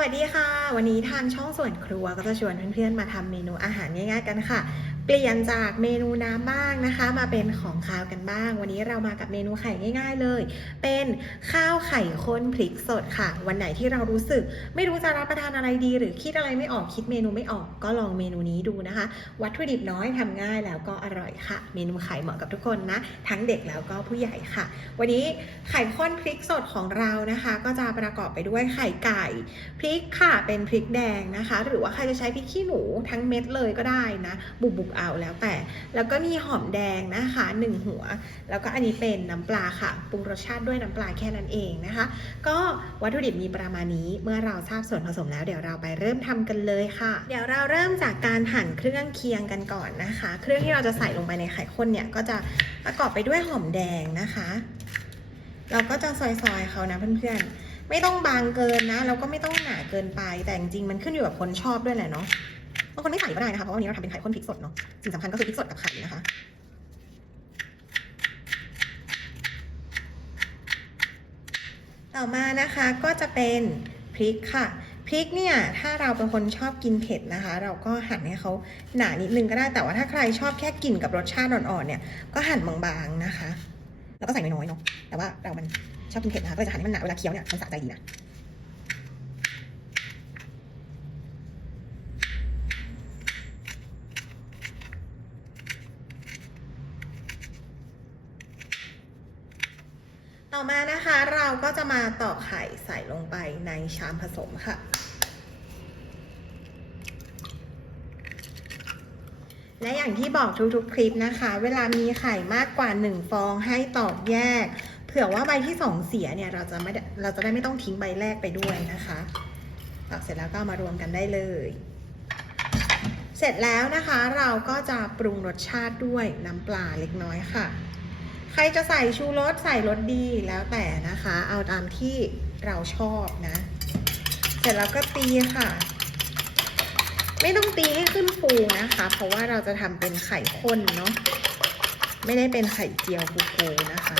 วัสดีค่ะ วันนี้ทางช่องส่วนครัวก็จะชวนเพื่อนๆมาทำเมนูอาหารง่ายๆกันค่ะ เปลี่ยนจากเมนูน้ำบ้างนะคะ มาเป็นของคาวกันบ้าง วันนี้เรามากับเมนูไข่ง่าย ๆ เลย เป็นข้าวไข่ข้นพริกสดค่ะ วันไหนที่เรารู้สึก ไม่รู้จะรับประทานอะไรดี หรือคิดอะไรไม่ออกคิดเมนูไม่ออกก็ลองเมนูนี้ดูนะคะ วัตถุดิบน้อยทำง่ายแล้วก็อร่อยค่ะ เมนูไข่เหมาะกับทุกคนนะ ทั้งเด็กแล้วก็ผู้ใหญ่ค่ะ วันนี้ไข่ข้นพริกสดของเรานะคะ ก็จะประกอบไปด้วยไข่ไก่พริกค่ะเป็นพริกแดงนะคะ หรือว่าใครจะใช้พริกขี้หนูทั้งเม็ดเลยก็ได้นะบุบบุบเอาแล้วแต่ แล้วก็มีหอมแดงนะคะหนึ่งหัว แล้วก็อันนี้เป็นน้ำปลาค่ะ ปรุงรสชาติด้วยน้ำปลาแค่นั้นเองนะคะ ก็วัตถุดิบมีประมาณนี้ เมื่อเราทราบส่วนผสมแล้วเดี๋ยวเราไปเริ่มทำกันเลยค่ะ เดี๋ยวเราเริ่มจากการหั่นเครื่องเคียงกันก่อนนะคะ เครื่องที่เราจะใส่ลงไปในไข่ข้นเนี่ยก็จะประกอบไปด้วยหอมแดงนะคะ เราก็จะซอยๆเขานะเพื่อนๆไม่ต้องบางเกินนะแล้วก็ไม่ต้องหนาเกินไปแต่จริงๆมันขึ้นอยู่กับคนชอบด้วยแหละเนาะ บางคนไม่ใส่ก็ได้นะคะเพราะวันนี้เราทำเป็นไข่ข้นพริกสดเนาะสิ่งสำคัญก็คือพริกสดกับไข่นะคะต่อมานะคะก็จะเป็นพริกค่ะพริกเนี่ยถ้าเราเป็นคนชอบกินเผ็ดนะคะ เราก็หั่นให้เขาหนานิดนึงก็ได้แต่ว่าถ้าใครชอบแค่กลิ่นกับรสชาติอ่อนๆเนี่ยก็หั่นบางๆนะคะ แล้วก็ใส่น้อยๆเนาะแต่ว่าเรามันชอบกินเผ็ดนะคะก็จะหั่นให้มันหนาเวลาเคี้ยวเนี่ยมันสะใจดีนะ ต่อมานะคะเราก็จะมาตอกไข่ใส่ลงไปในชามผสมค่ะ และอย่างที่บอกทุกๆคลิปนะคะ เวลามีไข่มากกว่า 1 ฟองให้ตอกแยก เผื่อว่าใบที่ 2 เสียเนี่ยเราจะไม่เราจะได้ไม่ต้องทิ้งใบแรกไปด้วยนะคะตอกเสร็จแล้วก็มารวมกันได้เลย เสร็จแล้วนะคะเราก็จะปรุงรสชาติด้วยน้ำปลาเล็กน้อยค่ะ ใครจะใส่ชูรสใส่รสดีแล้วแต่นะคะ เอาตามที่เราชอบนะ เสร็จแล้วก็ตีค่ะ ไม่ต้องตีให้ขึ้นฟูนะคะ เพราะว่าเราจะทำเป็นไข่ข้นเนาะไม่ได้เป็นไข่เจียวฟูๆนะคะ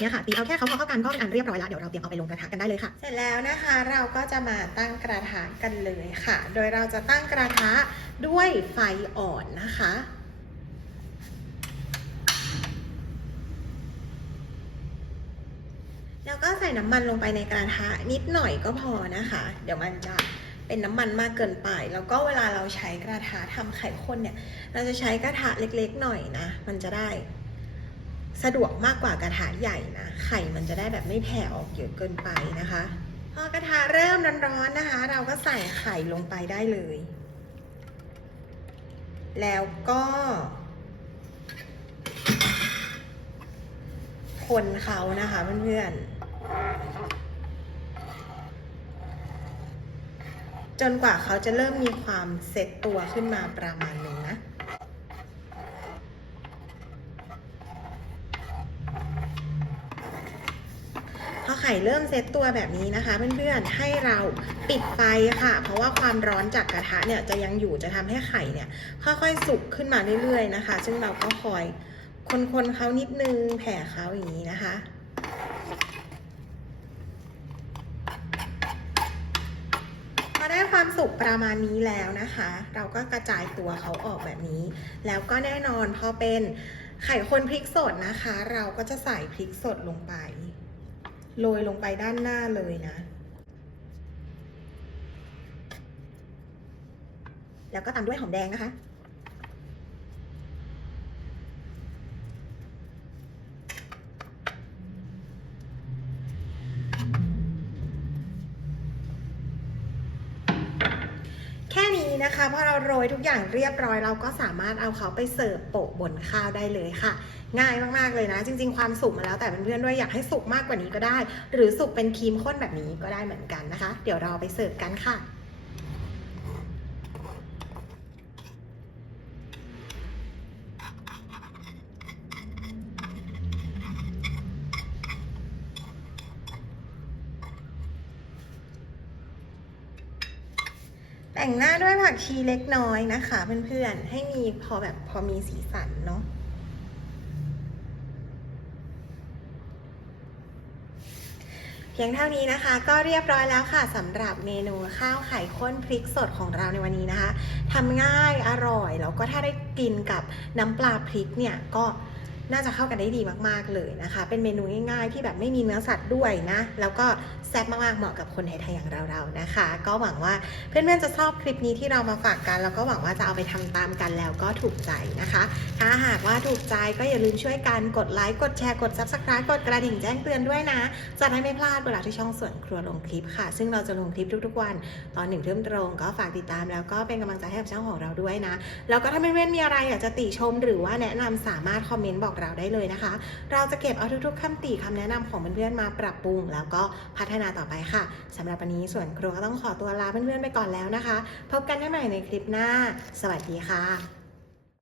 เนี่ยค่ะตีเอาแค่เขาพอเข้ากันก็เป็นอันเรียบร้อยแล้วเดี๋ยวเราเตรียมเอาไปลงกระทะกันได้เลยค่ะ เสร็จแล้วนะคะเราก็จะมาตั้งกระทะกันเลยค่ะ โดยเราจะตั้งกระทะด้วยไฟอ่อนนะคะแล้วก็ใส่น้ำมันลงไปในกระทะนิดหน่อยก็พอนะคะ เดี๋ยวมันจะเป็นน้ำมันมากเกินไป แล้วก็เวลาเราใช้กระทะทำไข่ข้นเนี่ย เราจะใช้กระทะเล็กๆหน่อยนะ มันจะได้ สะดวกมากกว่ากระทะใหญ่นะ ไข่มันจะได้แบบไม่แผ่ออกเยอะเกินไปนะคะ พอกระทะเริ่มร้อนๆนะคะ เราก็ใส่ไข่ลงไปได้เลย แล้วก็ คนเขานะคะเพื่อนๆ จนกว่าเขาจะเริ่มมีความเซ็ตตัวขึ้นมาประมาณหนึ่งนะ พอไข่เริ่มเซตตัวแบบนี้นะคะ เพื่อนๆ ให้เราปิดไฟค่ะ เพราะว่าความร้อนจากกระทะเนี่ยจะยังอยู่จะทำให้ไข่เนี่ยค่อยๆสุกขึ้นมาเรื่อยๆนะคะ ซึ่งเราก็คอยคนๆเขานิดนึงแผ่เขาอย่างนี้นะคะพอได้ความสุกประมาณนี้แล้วนะคะ เราก็กระจายตัวเขาออกแบบนี้ แล้วก็แน่นอนพอเป็นไข่คนพริกสดนะคะ เราก็จะใส่พริกสดลงไป โรยลงไปด้านหน้าเลยนะ แล้วก็ตามด้วยหอมแดงนะคะ แค่ นี้นะคะพอเราโรยทุกอย่างเรียบร้อย เราก็สามารถเอาเขาไปเสิร์ฟโปะบนข้าวได้เลยค่ะ ง่ายมากๆเลยนะ จริง ๆ ความสุกมาแล้วแต่เพื่อนๆด้วยอยากให้สุกมากกว่านี้ก็ได้ หรือสุกเป็นครีมข้นแบบนี้ก็ได้เหมือนกันนะคะ เดี๋ยวเราไปเสิร์ฟกันค่ะ แต่งหน้าด้วยผักชีเล็กน้อยนะคะเพื่อนๆ ให้มีพอแบบพอมีสีสันเนาะเพียงเท่านี้นะคะก็เรียบร้อยแล้วค่ะสำหรับเมนูข้าวไข่ข้นพริกสดของเราในวันนี้นะคะทำง่ายอร่อยแล้วก็ถ้าได้กินกับน้ำปลาพริกเนี่ยก็ น่าจะเข้ากันได้ดีมากๆเลยนะคะ เป็นเมนูง่ายๆ ที่แบบไม่มีเนื้อสัตว์ด้วยนะ แล้วก็แซ่บมากๆเหมาะกับคนไทยๆอย่างเราๆนะคะ ก็หวังว่าเพื่อนๆจะชอบคลิปนี้ที่เรามาฝากกันแล้วก็หวังว่าจะเอาไปทำตามกันแล้วก็ถูกใจนะคะ ถ้าหากว่าถูกใจก็อย่าลืมช่วยกันกดไลค์กดแชร์กด subscribe กดกระดิ่งแจ้งเตือนด้วยนะจะได้ไม่พลาดเวลาที่ช่องส่วนครัวลงคลิปค่ะ ซึ่งเราจะลงคลิปทุกๆวัน ตอนหนึ่งเทุ่มตรงก็ฝากติดตามแล้วก็เป็นกำลังใจให้กับช่องของเราด้วยนะแล้วก็ถ้าเพื่อนๆมีอะไรอยากจะติชมหรือว่าแนะนำสามารถคอมเมนต์บอกเราได้เลยนะคะ เราจะเก็บเอาทุกๆคำติคำแนะนำของเพื่อนๆมาปรับปรุง แล้วก็พัฒนาต่อไปค่ะสำหรับวันนี้ส่วนครัวก็ต้องขอตัวลาเพื่อนๆไปก่อนแล้วนะคะ พบกันได้ใหม่ในคลิปหน้า สวัสดีค่ะ